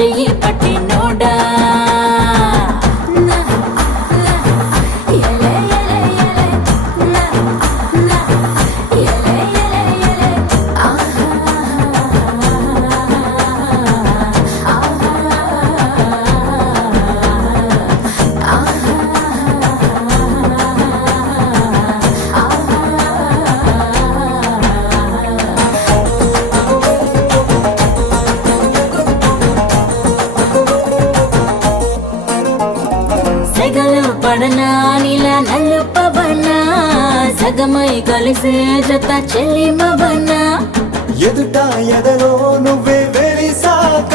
చెయ్యి పట్టినోడా సెగలు పడనా నీలా నలుపవనా సగమై కలిసే జత చెల్లిమవనా ఎదుట ఎదలో నువ్వే వెలిసాక